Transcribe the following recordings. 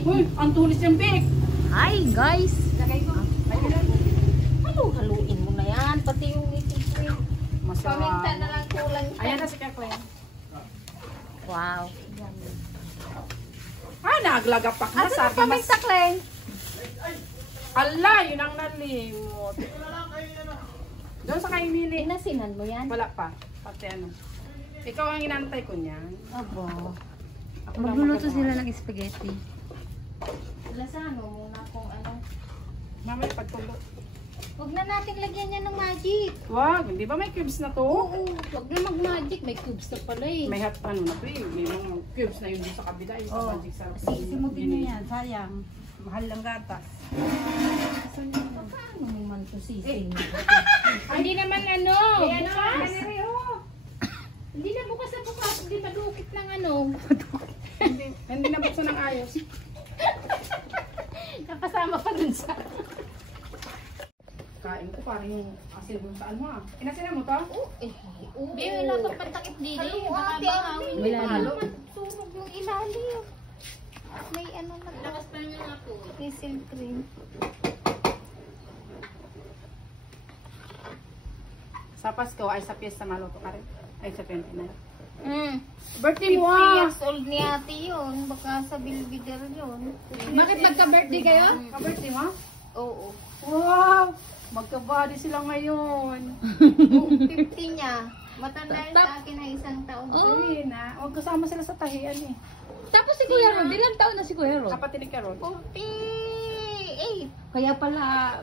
Uy, ang tulis yung big. Hi guys! Lagay ko. Haluin mo na yan. Pati yung itik ko. Masarap. na lang kulang. Ayan na si Kaklen. Wow. Ah, naglagapak na. Sabi mas... Kleng? Ala, yun ang nalimot. Doon sa kaimili. Pinasinan mo yan? Wala pa. Pati ano. Ikaw ang inantay ko niyan. Abo. Ako lang Magluluto magagawa. sila ng spaghetti. Lasano muna kung ano. Mamaya pagtulo. Huwag na nating lagyan yan ng magic. Wag, di ba may cubes na to? Oo, huwag na mag-magic. May cubes na pala eh. May hat ano na to eh. May mga cubes na yun sa kabila. Yung sa magic sarap. Simutin nyo yan, sayang. Mahal lang gatas. Paano mo man ito sising? Hindi naman ano. May ano? Hindi na bukas na bukas. Hindi madukit ng ano. Hindi na buksan ng ayos. Nakasama pa dun sa... Kain ko parang yung asin dun sa ano ah. Inasinan mo to? Oo. Hindi, wala pang pantakip dito. Ate, Wala na. Sunog yung ilalim. May ano na. Lakas pa niya nga po. Diesel cream. Sa Pasko ay sa piyesta maluto ka rin. Ay sa 29. Birthday mo 50 years old ni ate yun. Baka sa Bilbiger yun. Bakit magka-birthday kayo? Ka-birthday mo? Oo. Wow! Magka-body sila ngayon. 50 niya. Matanda yun sa akin na isang taon. Ay na. Huwag kasama sila sa tahian eh. Tapos si Kuya Rod, ilang taon na si Kuya Rod? Kapatid ni Carol. 48. Kaya pala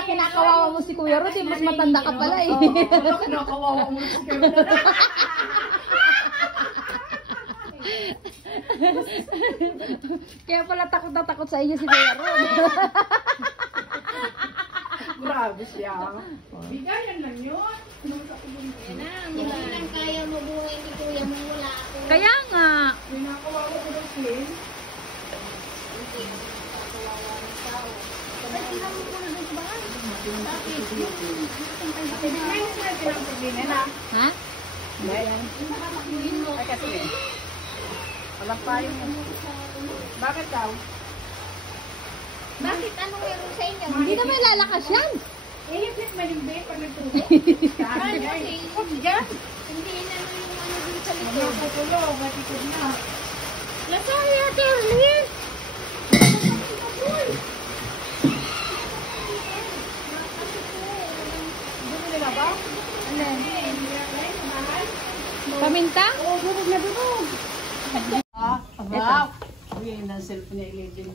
kinakawawa mo si Kuya Rod, mas matanda ka pala eh. Ano kinakawawa mo na si Carol? Kaya pala takot na takot sa inyo si Kuya Rod. Grabe siya. Bigayan lang yun. Hindi lang kaya mo buhay ni kuya mo mula ako. Kaya nga. Kinakawawa ko daw siya. Ay, sila mo muna doon sa bahay. Ay, sila pinapaglingan na. Ha? Ayan. Ay, kasi. Walang payo mo. Bakit daw? Bakit anong meron sa inyo? Hindi naman lalakas yan. Eh, yung fit malimbay pag nagturo. Ano kasi? Hindi naman yung ano dun sa likod. Makukulo, matikod na. Lasari ate Erlin! Bumili na ba? Paminta? Oo, bubog na bubog. Wow! Uy, yung cellphone niya 11.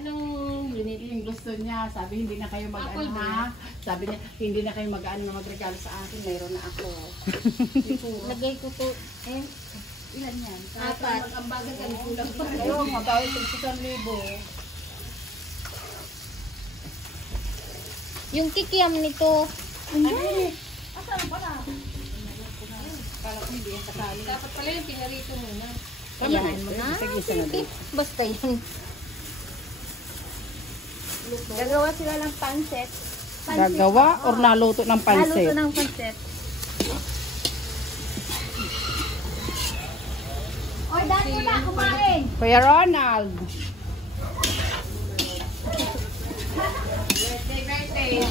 Anong Binili yung gusto niya. Sabi, hindi na kayo mag-ano ha. Sabi niya, hindi na kayo mag-ano na magregalo sa akin. Mayroon na ako. Lagay ko to. Eh, Ilan yan? apat. Mag-ambagan ka, kulang pa. Ayun, magkawin sa 1,000. Yung kikiam nito. Ano eh? Asan pala? Kala ko hindi yan kasali. Dapat pala yung pinarito muna. Ayan mo na. Sige, basta yun. Gagawa sila ng pancet. Gagawa or naluto ng Naluto ng pancet. Oy, dati na kumain. Kuya Ronald.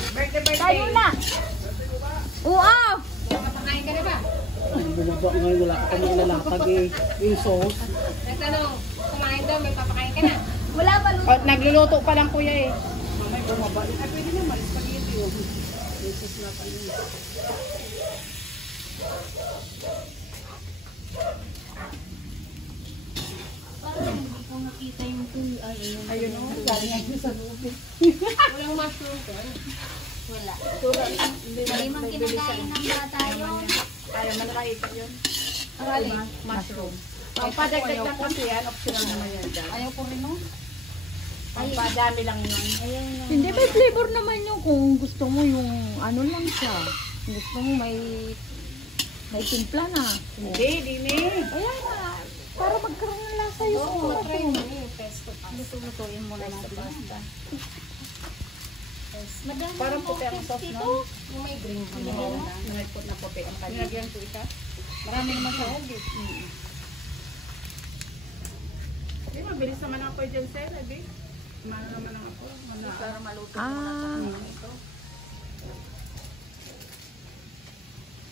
Birthday. Tayo na. Oo. Mapakain ka na ba? Bumaba ngayon, wala ka kami ilalapag eh. Yung sauce. Nagtanong, kumain daw, may papakain ka na. Wala pa luto. Nagluluto pa lang kuya eh. Mamay bumaba. Ay, pwede naman. Spaghetti yun. Jesus na pa yun. Parang hindi ko nakita yung tuyo. Ayun o. Galing ayun sa lubid. Walang mushroom ka. Wala. Hindi man kinakain ng bata yun. Ayaw man nakita yun. Ang alin? Mushroom. Ang padagdag lang kasi yan. Optional naman yan dyan. Ayaw ko rin no. Ang padami lang yun. Ayan na. Hindi, may flavor naman yung kung gusto mo yung ano lang siya. Kung gusto mo may timpla na. Hindi, dini. Ayan na. Para magkaroon ng lasa yung matry mo. Pesto pa. Luto-lutuin mo na natin. Madami Parang ang puti ang sauce sauce, dito. no? Yung may green Nilagpot na puti ang kanya. Nilagyan ko isa. Marami naman sa hog eh. mabilis naman ako dyan, sir. Abi. Mana naman ako. Para maluto Ah. ito.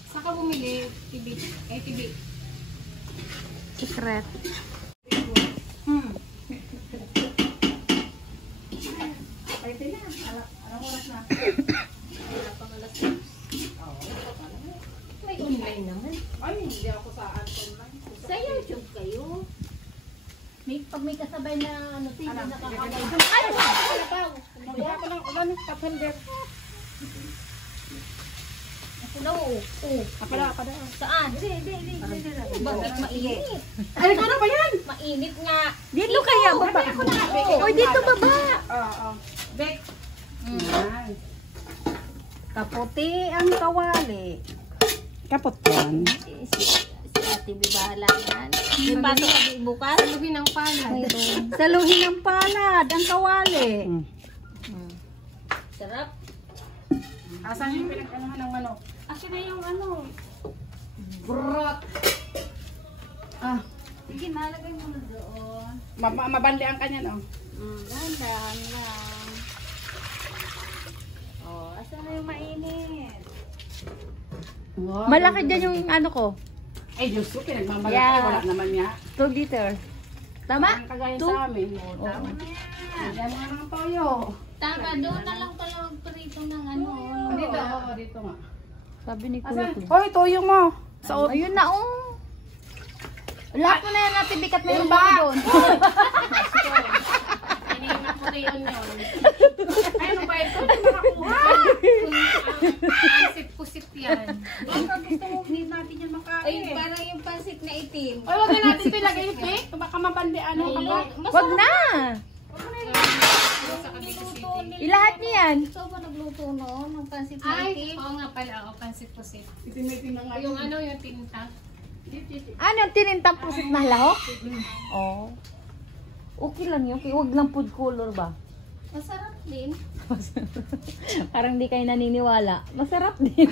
Saan ka bumili, TV? TV. Secret. Pwede na. Anong oras na? Wala pang alas. May online naman. Ay, hindi ako sa online. Sa YouTube kayo. Pag may kasabay na ano, TV Ano? nakakabay. Ay, kalabaw. Magawa ko ng ulan. Papander. No. Oh. Apada. Saan? Hindi. Bakit mainit? Ay, ano ba yan? Mainit nga. Dito kaya, baba. Uy, dito baba. Oo. Bek. Yan. Kaputi ang kawali. Kapot yan. Si Ate Bibahala yan. May pasok ka di bukas? Saluhin ang palad. Saluhin ng palad ang kawali. Sarap. Asan yung pinag-anuhan ng manok? Akin na yung ano. Brot. Ah, Sige, nalagay mo na doon. mabandian ka niyan, oh. Dahan lang. Oh, asan na yung mainit? Wow, Malaki dyan yung ano ko. Ay, Diyos ko, pinagmamalaki. Yeah. Wala naman niya. 2 liter. Tama? Ang kagaya Two? sa amin. Oh, tama na yan. Yan mga ng toyo. Tama, doon na lang pala magprito ng ano. Oh, dito, dito nga. Sabi ni Asan? Kuya ko. Hoy, toyo mo. Sa Ayun na, oh. Lahat mo na yan natin bikat na yung Ba? baka doon. Iniinak ko na yun. Ay, ano ba ito? Hindi makakuha. Pansip-pusip yan. Baka gusto mo, hindi natin yan Ay, makain. parang yung pansit na itim. Ay, wag na natin ito ilagay yung cake. Baka mabandian mo ka ba? Wag na. Sa Nagluto nila. Ilahat niya yan. Ikaw ba nagluto noon ng pansit na Ay, itim? oo nga pala, o pansit-pusit. Itim na nga. Yung ano, yung tinta. Ano, tinintang pusit na lahok? Oo. Okay lang yun. Huwag lang food color ba? Masarap din. Parang di kayo naniniwala. Masarap din.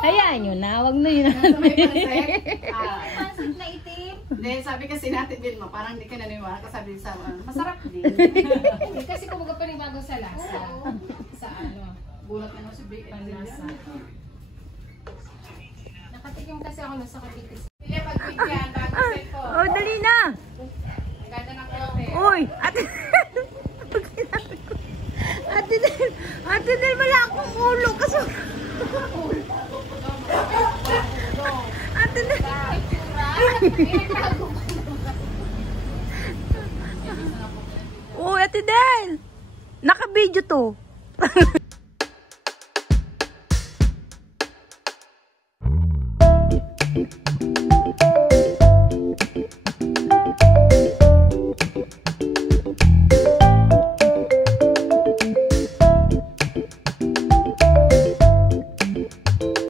Hayaan nyo na. Huwag na yun. Sa may pansek. Pansit na itim. Hindi, sabi kasi natin, Vilma, parang hindi ka naniwala. Kasabi sa masarap din. Hindi, kasi kumbaga panibago sa lasa. Sa ano, Bulat na si Big and panlasa. Nakatikim kasi ako nasa Cavite. Sila pag-bigyan, bago set ko. Oh, dali na. Ang ganda ng kape. Uy, ate. Ate Del, wala akong ulo. Kaso. Ate Del. Uy, Ate Del. Naka-video to.